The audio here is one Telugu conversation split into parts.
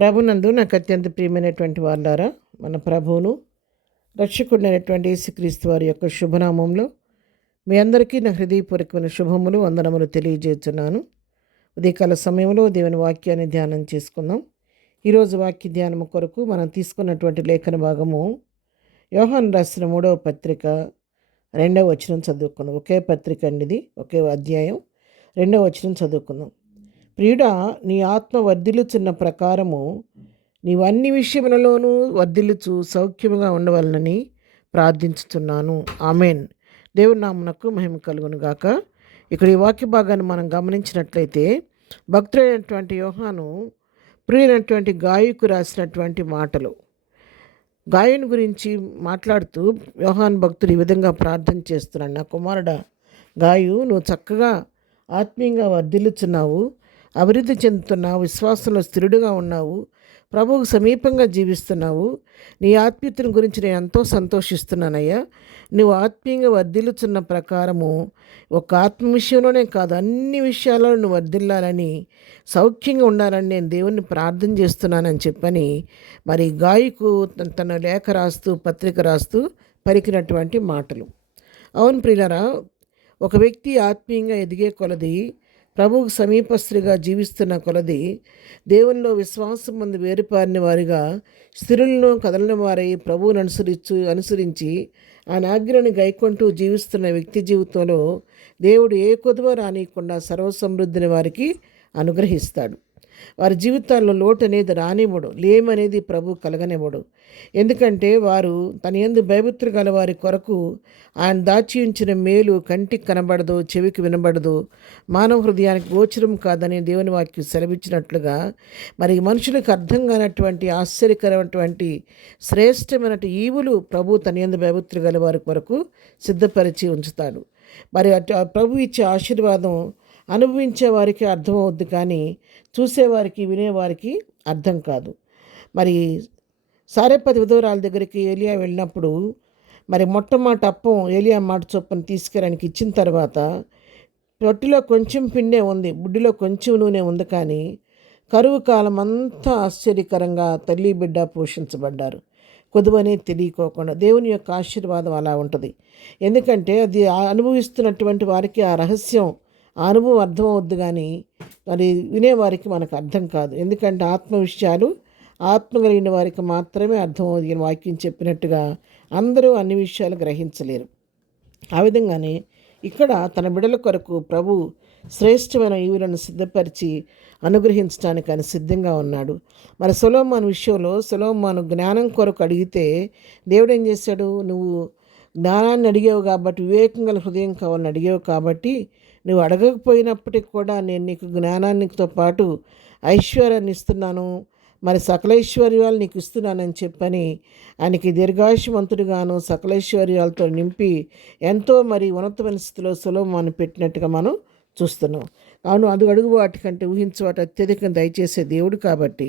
ప్రభునందు నాకు అత్యంత ప్రియమైనటువంటి వాళ్ళారా, మన ప్రభువును రక్షకుడైనటువంటి యేసుక్రీస్తు వారి యొక్క శుభనామంలో మీ అందరికీ నా హృదయపూర్వకమైన శుభములు వందనములు తెలియజేస్తున్నాను. ఉదయకాల సమయంలో దేవుని వాక్యాన్ని ధ్యానం చేసుకుందాం. ఈరోజు వాక్య ధ్యానం కొరకు మనం తీసుకున్నటువంటి లేఖన భాగము యోహాను రాసిన 3వ పత్రిక 2వ వచనం చదువుకుందాం. ఒకే పత్రిక అండి, ఇది ఒకే అధ్యాయం 2వ వచనం చదువుకుందాం. ప్రియుడా, నీ ఆత్మ వర్ధిల్లుచున్న ప్రకారము నీవు అన్ని విషయములలోనూ వర్ధిల్లుచు సౌఖ్యముగా ఉండవలనని ప్రార్థించుతున్నాను. ఆమెన్. దేవుని నామమునకు మహిమ కలుగును గాక. ఇక్కడ ఈ వాక్య భాగాన్ని మనం గమనించినట్లయితే భక్తుడైనటువంటి యోహాను ప్రియునటువంటి గాయకు రాసినటువంటి మాటలు. గాయని గురించి మాట్లాడుతూ యోహాను భక్తుడు ఈ విధంగా ప్రార్థన చేస్తున్నాడు. నా కుమారుడా గాయు, నువ్వు చక్కగా ఆత్మీయంగా వర్ధిల్లుచున్నావు, అభివృద్ధి చెందుతున్నావు, విశ్వాసంలో స్థిరుడుగా ఉన్నావు, ప్రభువుకు సమీపంగా జీవిస్తున్నావు. నీ ఆత్మీయతను గురించి నేను ఎంతో సంతోషిస్తున్నానయ్యా. నువ్వు ఆత్మీయంగా వర్ధిల్లుచున్న ప్రకారము ఒక ఆత్మ విషయంలోనే కాదు, అన్ని విషయాల్లో నువ్వు వర్ధిల్లాలని, సౌఖ్యంగా ఉండాలని నేను దేవుణ్ణి ప్రార్థన చేస్తున్నానని చెప్పని మరి గాయకు తన లేఖ రాస్తూ పత్రిక రాస్తూ పలికినటువంటి మాటలు. అవును ప్రియులారా, ఒక వ్యక్తి ఆత్మీయంగా ఎదిగే కొలది, ప్రభువుకు సమీపస్తుడిగా జీవిస్తున్న కొలది, దేవునిలో విశ్వాసం మంది వేరుపారిన వారిగా స్థిరులను కదలని వారై ప్రభువును అనుసరించి ఆయన ఆజ్ఞలను గైకొంటూ జీవిస్తున్న వ్యక్తి జీవితంలో దేవుడు ఏ కొదువ రానియకుండా సర్వసమృద్ధిని వారికి అనుగ్రహిస్తాడు. వారి జీవితాల్లో లోటు అనేది రానివ్వడు, లేమనేది ప్రభు కలగనివ్వడు. ఎందుకంటే వారు తన యందు భయభక్తులు గల వారి కొరకు ఆయన దాచి ఉంచిన మేలు కంటికి కనబడదు, చెవికి వినబడదు, మానవ హృదయానికి గోచరం కాదని దేవుని వాక్యం సెలవిచ్చినట్లుగా మరి మనుషులకు అర్థం కానటువంటి ఆశ్చర్యకరమైనటువంటి శ్రేష్టమైన ఈవులు ప్రభు తన యందు భయభక్తులు గల వారి కొరకు సిద్ధపరిచి ఉంచుతాడు. మరి ప్రభు ఇచ్చే ఆశీర్వాదం అనుభవించే వారికి అర్థమవుద్ది, కానీ చూసేవారికి వినేవారికి అర్థం కాదు. మరి సారెపతి విధవరాల దగ్గరికి ఏలియా వెళ్ళినప్పుడు మరి మొట్టమొదటి అప్పం ఏలియా మాట చొప్పున తీసుకెళ్ళడానికి ఇచ్చిన తర్వాత రొట్టెలో కొంచెం పిండే ఉంది, బుడ్డిలో కొంచెం నూనె ఉంది, కానీ కరువు కాలం అంతా ఆశ్చర్యకరంగా తల్లి బిడ్డ పోషించబడ్డారు. కొదువనే తెలియకోకుండా. దేవుని యొక్క ఆశీర్వాదం అలా ఉంటుంది. ఎందుకంటే అది అనుభవిస్తున్నటువంటి వారికి ఆ రహస్యం, ఆ అనుభవం అర్థమవుద్ది, కానీ మరి వినేవారికి మనకు అర్థం కాదు. ఎందుకంటే ఆత్మ విషయాలు ఆత్మ కలిగిన వారికి మాత్రమే అర్థమవుతుంది. వాక్యం చెప్పినట్టుగా అందరూ అన్ని విషయాలు గ్రహించలేరు. ఆ విధంగానే ఇక్కడ తన బిడ్డల కొరకు ప్రభు శ్రేష్టమైన ఈవులను సిద్ధపరిచి అనుగ్రహించడానికి ఆయన సిద్ధంగా ఉన్నాడు. మరి సొలొమోను విషయంలో సొలొమోను జ్ఞానం కొరకు అడిగితే దేవుడు ఏం చేశాడు? నువ్వు జ్ఞానాన్ని అడిగావు కాబట్టి, వివేకం గల హృదయం కావాలని అడిగావు కాబట్టి, నువ్వు అడగకపోయినప్పటికి కూడా నేను నీకు జ్ఞానానితో పాటు ఐశ్వర్యాన్ని ఇస్తున్నాను, మరి సకలైశ్వర్యాలు నీకు ఇస్తున్నానని చెప్పని ఆయనకి దీర్ఘాయుష్మంతుడిగాను సకలైశ్వర్యాలతో నింపి ఎంతో మరి ఉన్నతమైన స్థితిలో సొలొమోను పెట్టినట్టుగా మనం చూస్తున్నాం. అవును, అది అడుగు వాటికంటే ఊహించే వాటి అత్యధికంగా దయచేసే దేవుడు కాబట్టి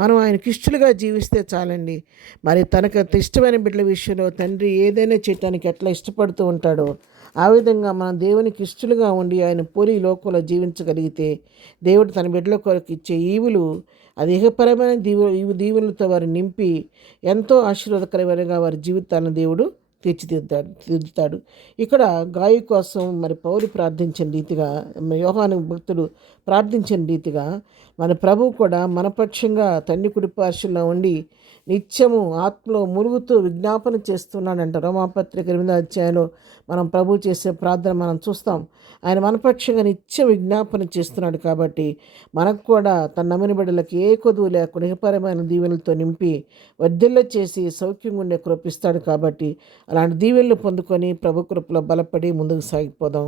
మనం ఆయనకి ఇష్టలుగా జీవిస్తే చాలండి. మరి తనకు ఇష్టమైన బిడ్డల విషయంలో తండ్రి ఏదైనా చేయటానికి ఎట్లా ఇష్టపడుతూ ఉంటాడో ఆ విధంగా మనం దేవునికి ఇష్టలుగా ఉండి ఆయన పోలి లోకంలో జీవించగలిగితే దేవుడు తన బిడ్డల కొరకు ఇచ్చే ఈవులు అది ఇహపరమైన దీవులతో వారు నింపి ఎంతో ఆశీర్వాదకరమైనగా వారి జీవితాలను దేవుడు తీర్చిదిద్దుతాడు. ఇక్కడ గాయ కోసం మరి పౌలు ప్రార్థించిన రీతిగా, యోహాను భక్తుడు ప్రార్థించిన రీతిగా మన ప్రభువు కూడా మనపక్షంగా తండ్రి కుడి పార్శ్వంలో ఉండి నిత్యము ఆత్మలో మురుగుతూ విజ్ఞాపన చేస్తున్నాడంట. రోమాపత్రిక 8వ అధ్యాయంలో మనం ప్రభు చేసే ప్రార్థన మనం చూస్తాం. ఆయన మనపక్షంగా నిత్యం విజ్ఞాపన చేస్తున్నాడు కాబట్టి మనకు కూడా తన నమ్మిన బిడ్డలకి ఏ కొదువు లేకుండా ఇహపరమైన దీవెనలతో నింపి వర్ధిల్ల చేసి సౌఖ్యంగా ఉండే కృపిస్తాడు. కాబట్టి అలాంటి దీవెనలు పొందుకొని ప్రభు కృపలో బలపడి ముందుకు సాగిపోదాం.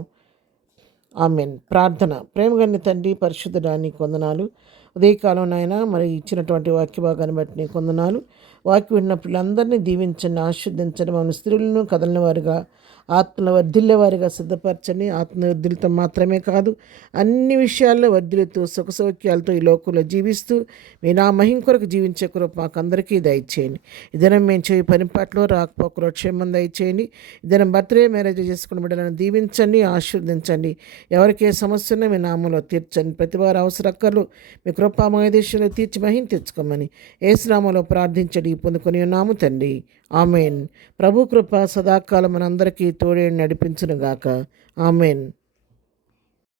ఆమెన్. ప్రార్థన. ప్రేమగన్న తండ్రి, పరిశుద్ధుడా, నీకు వందనాలు. ఉదయకాలం నాయన మరి ఇచ్చినటువంటి వాక్య భాగాన్ని బట్టి నీకు వందనాలు. వాక్యం విన్న పిల్లలందరినీ దీవించండి, ఆశీర్వదించండి. మన స్త్రీలను కదలని వారుగా ఆత్మలో వర్ధిల్లే వారిగా సిద్ధపరచండి. ఆత్మవర్ధులతో మాత్రమే కాదు, అన్ని విషయాల్లో వర్ధిల్లుతూ సుఖసౌఖ్యాలతో ఈ లోకంలో జీవిస్తూ మీ నా మహిమ కొరకు జీవించే కృప మాకందరికీ దయచేయండి. ఈ దినం మేము చేయ పని పట్ల రాకపోకలు క్షేమం దయచేయండి. ఈ దినం బర్త్డే మ్యారేజ్ చేసుకుని బిడ్డలను దీవించండి, ఆశీర్వదించండి. ఎవరికి ఏ సమస్య ఉన్నా మీ నామంలో తీర్చండి. ప్రతి వారి అవసరక్కర్లు మీ కృపామయ దేశంలో తీర్చి మహిమ తెచ్చుకోమని యేసు నామములో ప్రార్థించండి పొందుకొని ఉన్నాము తండ్రి. ఆమెన్. ప్రభు కృప సదాకాలం మనందరికీ తోడే నడిపించునుగాక. ఆమెన్.